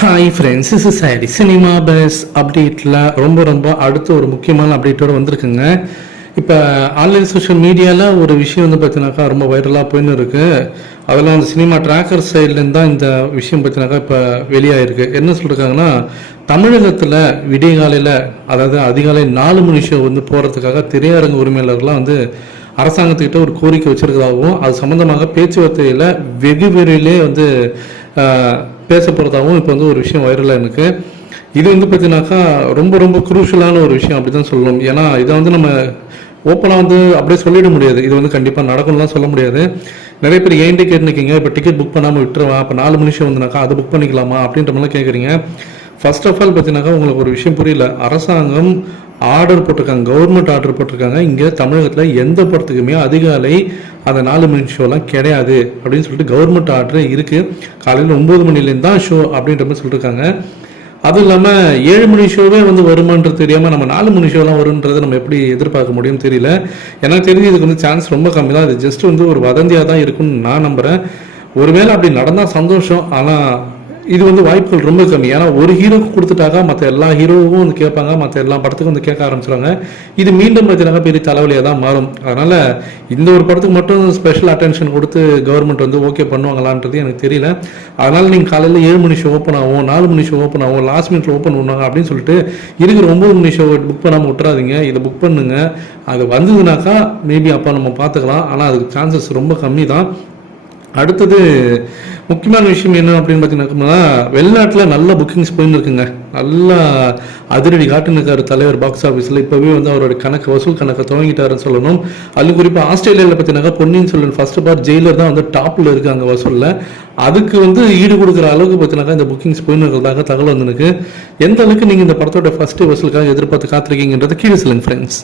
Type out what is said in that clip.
Hi friends, is sorry cinema bus அப்டேட்டில் ரொம்ப அடுத்த ஒரு முக்கியமான அப்டேட்டோடு வந்திருக்குங்க. இப்போ ஆன்லைன் சோஷியல் மீடியாவில் ஒரு விஷயம் வந்து பார்த்தீங்கன்னாக்கா ரொம்ப வைரலாக போயின்னு இருக்குது. அதெல்லாம் அந்த சினிமா ட்ராக்கர் சைட்லேருந்து தான் இந்த விஷயம் பார்த்தீங்கன்னாக்கா இப்போ வெளியாகிருக்கு. என்ன சொல்லியிருக்காங்கன்னா, தமிழகத்தில் விடிய காலையில், அதாவது அதிகாலை 4 மணி ஷோ வந்து போகிறதுக்காக திரையரங்கு உரிமையாளர்கள்லாம் வந்து அரசாங்கத்துக்கிட்ட ஒரு கோரிக்கை வச்சுருக்கதாகவும், அது சம்மந்தமாக பேச்சுவார்த்தையில் வெகு விரைவிலே வந்து பேச போகிறதாகவும் இப்போ வந்து ஒரு விஷயம் வைரலாக எனக்கு. இது வந்து பார்த்தீங்கன்னாக்கா ரொம்ப குரூஷலான ஒரு விஷயம் அப்படி தான் சொல்லணும். ஏன்னா இதை வந்து நம்ம ஓப்பனாக வந்து அப்படியே சொல்லிட முடியாது. இது வந்து கண்டிப்பாக நடக்கும்லாம் சொல்ல முடியாது. நிறைய பேர் ஏன் டிக்கெட் நிற்கிங்க, இப்போ டிக்கெட் புக் பண்ணாமல் விட்டுருவா, இப்போ 4 மணி ஷோ வந்துனாக்கா அதை புக் பண்ணிக்கலாமா அப்படின்ற மாதிரிலாம் கேட்குறீங்க. ஃபர்ஸ்ட் ஆஃப் ஆல் பார்த்தீங்கன்னாக்கா உங்களுக்கு ஒரு விஷயம் புரியல. அரசாங்கம் ஆர்டர் போட்டிருக்காங்க, கவர்மெண்ட் ஆர்டர் போட்டிருக்காங்க. இங்கே தமிழகத்தில் எந்த படத்துக்குமே அதிகாலை அந்த 4 மணி ஷோலாம் கிடையாது அப்படின்னு சொல்லிட்டு கவர்மெண்ட் ஆர்டர் இருக்குது. காலையில் 9 மணிலேருந்து தான் ஷோ அப்படின்ற மாதிரி சொல்லியிருக்காங்க. அதுவும் இல்லாமல் 7 மணி ஷோவே வந்து வருமானது தெரியாமல் நம்ம 4 மணி ஷோலாம் வருன்றதை நம்ம எப்படி எதிர்பார்க்க முடியும் தெரியல. எனக்கு தெரிஞ்சு இதுக்கு வந்து சான்ஸ் ரொம்ப கம்மி தான். இது ஜஸ்ட் வந்து ஒரு வதந்தியாக தான் இருக்குன்னு நான் நம்புகிறேன். ஒருவேளை அப்படி நடந்தால் சந்தோஷம், ஆனால் இது வந்து வாய்ப்புகள் ரொம்ப கம்மி. ஏன்னா ஒரு ஹீரோக்கு கொடுத்துட்டாக்கா மற்ற எல்லா ஹீரோவும் வந்து கேட்பாங்க, மற்ற எல்லா படத்துக்கும் வந்து கேட்க ஆரம்பிச்சிடுவாங்க. இது மீண்டும் பார்த்தீங்கன்னா பெரிய தலைவலியாக தான் மாறும். அதனால் இந்த ஒரு படத்துக்கு மட்டும் ஸ்பெஷல் அட்டென்ஷன் கொடுத்து கவர்மெண்ட் வந்து ஓகே பண்ணுவாங்களான்றது எனக்கு தெரியல. அதனால் நீங்கள் காலையில் 7 மணி ஷோ ஓப்பன் ஆகும், 4 மணி ஷோ ஓப்பன் ஆகும், லாஸ்ட் மினிட்ல ஓப்பன் பண்ணுவாங்க அப்படின்னு சொல்லிட்டு இருக்கிற 9 மணி ஷோ புக் பண்ணாமல் விட்டுறாதீங்க. இதை புக் பண்ணுங்க. அது வந்ததுனாக்கா மேபி அப்போ நம்ம பார்த்துக்கலாம். ஆனால் அதுக்கு சான்சஸ் ரொம்ப கம்மி தான். அடுத்தது முக்கியமான விஷயம் என்ன அப்படின்னு பார்த்தீங்கன்னா, வெளிநாட்டில் நல்ல புக்கிங்ஸ் போயின்னு இருக்குங்க. நல்லா அதிரடி காட்டுனுக்கார் தலைவர் பாக்ஸ் ஆஃபீஸில். இப்போவே வந்து அவரோட வசூல் கணக்கை துவங்கிட்டாருன்னு சொல்லணும். அது குறிப்பாக ஆஸ்திரேலியாவில் பார்த்தீங்கன்னா Ponniyin Selvan first part Jailer தான் வந்து டாப்பில் இருக்காங்க வசூலில். அதுக்கு வந்து ஈடு கொடுக்குற அளவுக்கு பார்த்தீங்கன்னாக்கா இந்த புக்கிங்ஸ் போயின்னு இருக்கிறதாக தகவல் வந்துருக்கு. எந்த அளவுக்கு நீங்கள் இந்த படத்தோட ஃபர்ஸ்ட் வசூலுக்காக எதிர்பார்த்து காத்திருக்கீங்கன்றது கீழே சொல்லுங்க ஃப்ரெண்ட்ஸ்.